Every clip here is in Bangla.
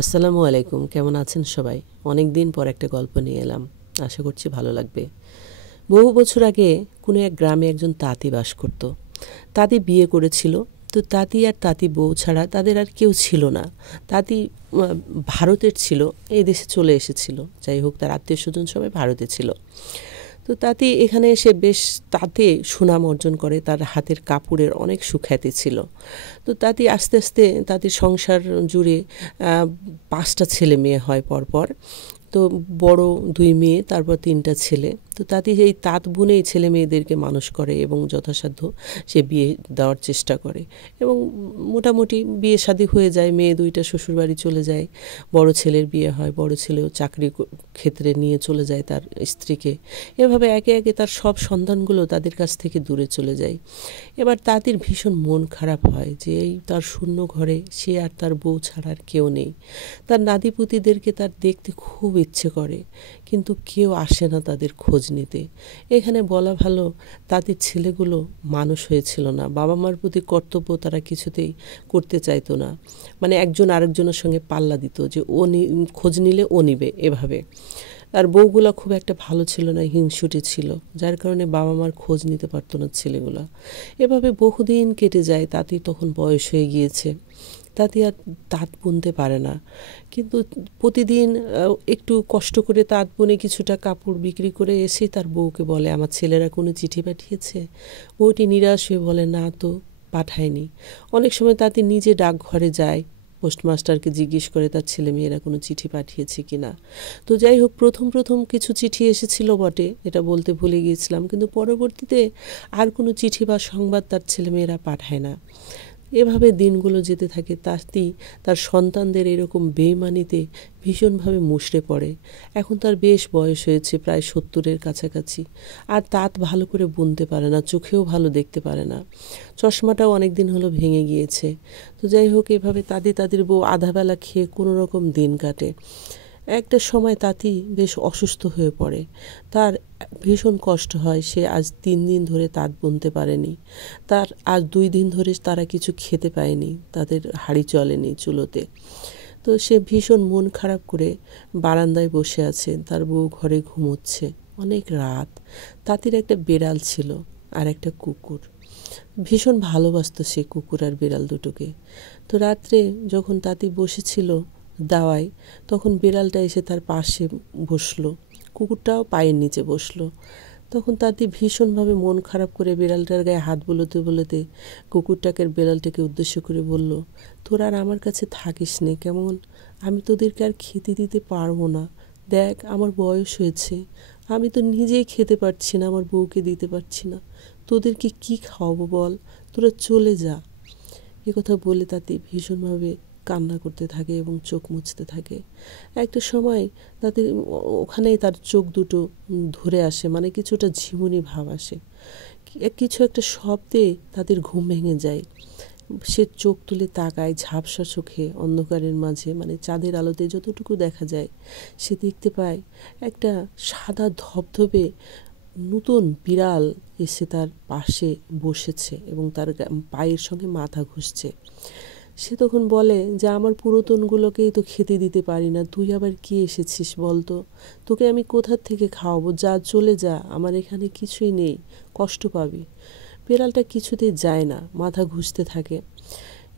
আসসালামু আলাইকুম। কেমন আছেন সবাই? অনেক দিন পর একটা গল্প নিয়ে এলাম। আশা করছি ভালো লাগবে। বহু বছর আগে কোনো এক গ্রামে একজন তাঁতি বাস করত। তাঁতি বিয়ে করেছিল। তো তাঁতি আর তাঁতি বউ ছাড়া তাদের আর কেউ ছিল না। তাঁতি ভারতের ছিল, এই দেশে চলে এসেছিল। যাই হোক, তার আত্মীয় স্বজন সবাই ভারতে ছিল। তো তাঁতি এখানে এসে বেশ তাতে সুনাম অর্জন করে। তার হাতের কাপড়ের অনেক সুখ্যাতি ছিল। তো তাঁতি আস্তে আস্তে তাঁতির সংসার জুড়ে 5টা ছেলে মেয়ে হয় পরপর। তো বড় 2 মেয়ে, তারপর 3টা ছেলে। তো তাঁতি এই তাঁত বুনেই ছেলে মেয়েদেরকে মানুষ করে এবং যথাসাধ্য সে বিয়ে দেওয়ার চেষ্টা করে এবং মোটামুটি বিয়ে শাদী হয়ে যায়। মেয়ে 2টা শ্বশুরবাড়ি চলে যায়। বড় ছেলের বিয়ে হয়, বড় ছেলেও চাকরি ক্ষেত্রে নিয়ে চলে যায় তার স্ত্রীকে। এভাবে একে একে তার সব সন্তানগুলো তাদের কাছ থেকে দূরে চলে যায়। এবার তাঁতির ভীষণ মন খারাপ হয় যে এই তার শূন্য ঘরে সে আর তার বউ ছাড়া আর কেউ নেই। তার নাতিপুতিদেরকে তার দেখতে খুব ইচ্ছে করে, কিন্তু কেউ আসে না তাদের খোঁজ নিতে। এখানে বলা ভালো, তাঁতির ছেলেগুলো মানুষ হয়েছিল না। বাবা মার প্রতি কর্তব্য তারা কিছুতেই করতে চাইতো না। মানে একজন আরেকজনের সঙ্গে পাল্লা দিত যে খোঁজ নিলে ও নিবে, এভাবে। আর বউগুলা খুব একটা ভালো ছিল না, হিংসুটে ছিল, যার কারণে বাবা মার খোঁজ নিতে পারতো না ছেলেগুলা। এভাবে বহুদিন কেটে যায়। তাঁতি তখন বয়স হয়ে গিয়েছে। তাঁতি আর তাঁত বুনতে পারে না, কিন্তু প্রতিদিন একটু কষ্ট করে তাঁত বুনে কিছুটা কাপড় বিক্রি করে এসেই তার বউকে বলে, আমার ছেলেরা কোনো চিঠি পাঠিয়েছে? বউটি নিরাশ হয়ে বলে, না তো, পাঠায়নি। অনেক সময় তাঁতি নিজে ডাকঘরে যায়, পোস্টমাস্টারকে জিজ্ঞেস করে তার ছেলে মেয়েরা কোনো চিঠি পাঠিয়েছে কি না। তো যাই হোক, প্রথম প্রথম কিছু চিঠি এসেছিল বটে, এটা বলতে ভুলে গিয়েছিলাম, কিন্তু পরবর্তীতে আর কোনো চিঠি বা সংবাদ তার ছেলেমেয়েরা পাঠায় না। এভাবে দিনগুলো যেতে থাকে। তাঁতি তার সন্তানদের এরকম বেইমানিতে ভীষণভাবে মুষড়ে পড়ে। এখন তার বেশ বয়স হয়েছে, প্রায় 70-এর কাছাকাছি। আর তাঁত ভালো করে বুনতে পারে না, চোখেও ভালো দেখতে পারে না। চশমাটাও অনেক দিন হলো ভেঙে গিয়েছে। তো যাই হোক, এভাবে তাঁতির বউ আধাবেলা খেয়ে কোনো রকম দিন কাটে। একটা সময় তাঁতি বেশ অসুস্থ হয়ে পড়ে। তার ভীষণ কষ্ট হয়। সে আজ 3 দিন ধরে তাঁত বুনতে পারেনি। তার আজ 2 দিন ধরে তারা কিছু খেতে পায়নি, তাদের হাঁড়ি চলেনি চুলোতে। তো সে ভীষণ মন খারাপ করে বারান্দায় বসে আছে। তার বউ ঘরে ঘুমোচ্ছে। অনেক রাত। তাঁতির একটা বেড়াল ছিল আর একটা কুকুর। ভীষণ ভালোবাসতো সে কুকুর আর বিড়াল দুটোকে। তো রাত্রে যখন তাঁতি বসেছিল দাওয়ায়, তখন বিড়ালটা এসে তার পাশে বসলো, কুকুরটাও পায়ের নিচে বসলো। তখন তাঁতি ভীষণভাবে মন খারাপ করে বিড়ালটার গায়ে হাত বুলোতে বুলোতে কুকুরটাকে বিড়ালটাকে উদ্দেশ্য করে বলল, তোরা আর আমার কাছে থাকিস নে কেমন? আমি তোদেরকে আর খেতে দিতে পারবো না। দেখ, আমার বয়স হয়েছে, আমি তো নিজেই খেতে পারছি না, আমার বউকে দিতে পারছি না। তোদেরকে কি খাওয়াবো বল? তোরা চলে যা। কথা বলে তাঁতি ভীষণভাবে কান্না করতে থাকে এবং চোখ মুছতে থাকে। একটা সময় তাদের ওখানেই তার চোখ দুটো ধরে আসে, মানে কিছুটা ঝিমুনি ভাব আসে। কিছু একটা শব্দে তাদের ঘুম ভেঙে যায়। সে চোখ তুলে তাকায়, ঝাপসা চোখে অন্ধকারের মাঝে, মানে চাঁদের আলোতে যতটুকু দেখা যায়, সে দেখতে পায় একটা সাদা ধবধবে নতুন বিড়াল এসে তার পাশে বসেছে এবং তার পায়ের সঙ্গে মাথা ঘষছে। সে তখন বলে যে, আমার পুরাতনগুলোকেই তো খেতে দিতে পারি না, তুই আবার কি এসেছিস বলতো? তোকে আমি কোথার থেকে খাওয়াবো? যা, চলে যা, আমার এখানে কিছুই নেই, কষ্ট পাবি। বিড়ালটা কিছুতেই যায় না, মাথা ঘুষতে থাকে।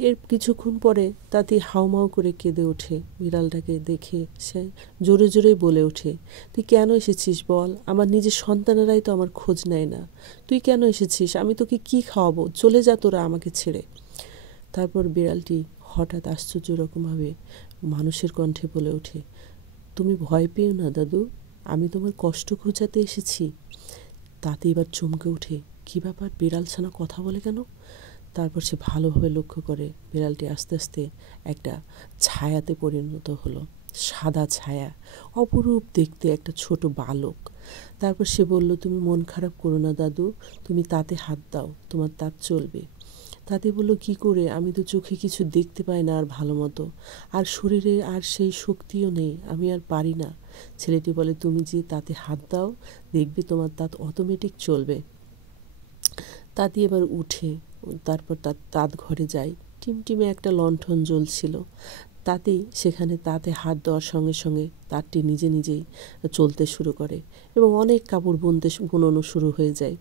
এর কিছুক্ষণ পরে তাঁতি হাউমাউ করে কেঁদে ওঠে। বিড়ালটাকে দেখে সে জোরে জোরে বলে ওঠে, তুই কেন এসেছিস বল? আমার নিজের সন্তানেরাই তো আমার খোঁজ নেয় না। তুই কেন এসেছিস? আমি তোকে কি খাওয়াবো? চলে যা তোরা আমাকে ছেড়ে। তারপর বিড়ালটি হঠাৎ আশ্চর্য রকমভাবে মানুষের কণ্ঠে বলে ওঠে, তুমি ভয় পেও না দাদু, আমি তোমার কষ্ট ঘোচাতে এসেছি। তাতে এবার চমকে ওঠে, কী ব্যাপার, বিড়াল ছানা কথা বলে কেন? তারপর সে ভালোভাবে লক্ষ্য করে বিড়ালটি আস্তে আস্তে একটা ছায়াতে পরিণত হলো, সাদা ছায়া, অপরূপ দেখতে একটা ছোট বালক। তারপর সে বলল, তুমি মন খারাপ করো না দাদু, তুমি তাতে হাত দাও, তোমার তাঁত চলবে। তাতে বলল, কি করে? আমি তো চোখে কিছু দেখতে পাই না আর ভালো মতো, আর শরীরে আর সেই শক্তিও নেই, আমি আর পারি না। ছেলেটি বলে, তুমি যে তাতে হাত দাও, দেখবে তোমার তাঁত অটোমেটিক চলবে। তাঁতি এবার উঠে তারপর তাঁত ঘরে যায়। টিমটিমে একটা লণ্ঠন জ্বলছিল। তাঁতি সেখানে তাতে হাত দেওয়ার সঙ্গে সঙ্গে তাঁতটি নিজে নিজেই চলতে শুরু করে এবং অনেক কাপড় বুননো শুরু হয়ে যায়।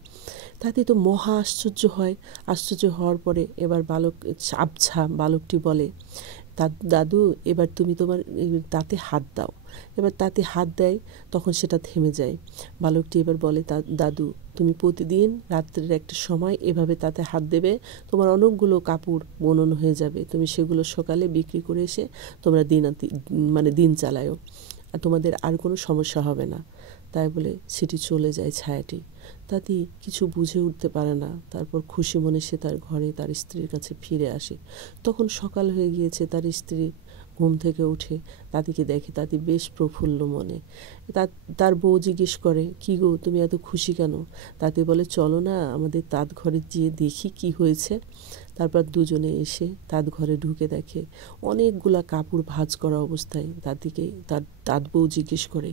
তাতে তো মহা আশ্চর্য হয়। আশ্চর্য হওয়ার পরে এবার আবছা বালকটি বলে, দাদু এবার তুমি তোমার তাতে হাত দাও। এবার তাতে হাত দেয়, তখন সেটা থেমে যায়। বালকটি এবার বলে, দাদু তুমি প্রতিদিন রাত্রের একটা সময় এভাবে তাতে হাত দেবে, তোমার অনেকগুলো কাপড় বুনন হয়ে যাবে, তুমি সেগুলো সকালে বিক্রি করে এসে তোমরা দিন চালায়ও, আর তোমাদের আর কোনো সমস্যা হবে না। তাই বলে সেটি চলে যায় ছায়াটি। তাতে কিছু বুঝে উঠতে পারে না। তারপর খুশি মনে সে তার ঘরে তার স্ত্রীর কাছে ফিরে আসে। তখন সকাল হয়ে গিয়েছে। তার স্ত্রী ঘুম থেকে উঠে তাঁতিকে দেখে। তাঁতি বেশ প্রফুল্ল মনে। তার বউ জিজ্ঞেস করে, কী গো তুমি এত খুশি কেন? তাঁতি বলে, চলো না আমাদের তাঁত ঘরে যেয়ে দেখি কি হয়েছে। তারপর দুজনে এসে তাঁত ঘরে ঢুকে দেখে অনেকগুলা কাপড় ভাঁজ করা অবস্থায়। তার তাঁত বউ জিজ্ঞেস করে,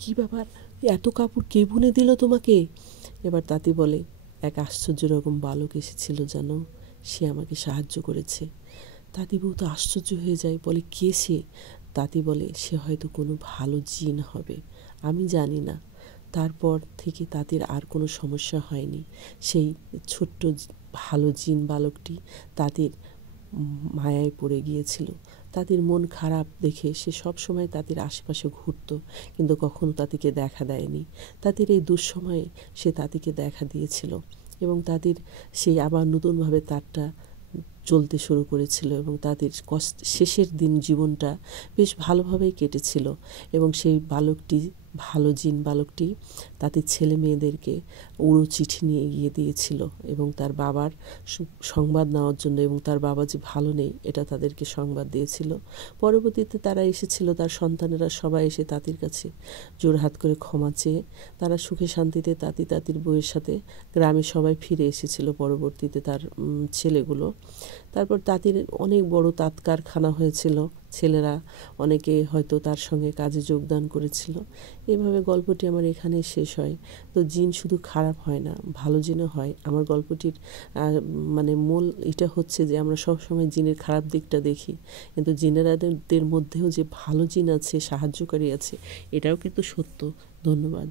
কী ব্যাপার, এত কাপড় কে বুনে দিল তোমাকে? এবার তাঁতি বলে, এক আশ্চর্য রকম বালক এসেছিল জানো, সে আমাকে সাহায্য করেছে। তাঁতি বউ তো আশ্চর্য হয়ে যায়, বলে, কে সে? তাঁতি বলে, সে হয়তো কোনো ভালো জিন হবে, আমি জানি না। তারপর থেকে তাঁতির আর কোনো সমস্যা হয়নি। সেই ছোট্ট ভালো জিন বালকটি তাঁতির মায়ায় পড়ে গিয়েছিল। তাঁতির মন খারাপ দেখে সে সব সময় তাঁতির আশেপাশে ঘুরত, কিন্তু কখনো তাঁতিকে দেখা দেয়নি। তাঁতির এই দুঃসময়ে সে তাঁতিকে দেখা দিয়েছিল এবং তাঁতির সেই আবার নতুনভাবে তাঁতটা চলতে শুরু করেছিল এবং তাদের শেষের দিন জীবনটা বেশ ভালোভাবেই কেটেছিল। এবং সেই বালকটি, ভালো জিন বালকটি, তাদের ছেলে মেয়েদেরকে উড়ো চিঠি নিয়ে গিয়ে দিয়েছিল এবং তার বাবার সংবাদ নেওয়ার জন্য, এবং তার বাবা যে ভালো নেই এটা তাদেরকে সংবাদ দিয়েছিল। পরবর্তীতে তারা এসেছিল, তার সন্তানেরা সবাই এসে তাঁতির কাছে জোড়হাত করে ক্ষমা চেয়ে তারা সুখে শান্তিতে তাঁতির বউয়ের সাথে গ্রামে সবাই ফিরে এসেছিল। পরবর্তীতে তার ছেলেগুলো, তারপর তাঁতির অনেক বড় তাঁত কারখানা হয়েছিল। ছেলেরা অনেকে হয়তো তার সঙ্গে কাজে যোগদান করেছিল। এভাবে গল্পটি আমার এখানে শেষ হয়। তো জিন শুধু খারাপ হয় না, ভালো জিনও হয়। আমার গল্পটির মূল এটা হচ্ছে যে আমরা সবসময় জিনের খারাপ দিকটা দেখি, কিন্তু জিনেরাদের মধ্যেও যে ভালো জিন আছে, সাহায্যকারী আছে, এটাও কিন্তু সত্য। ধন্যবাদ।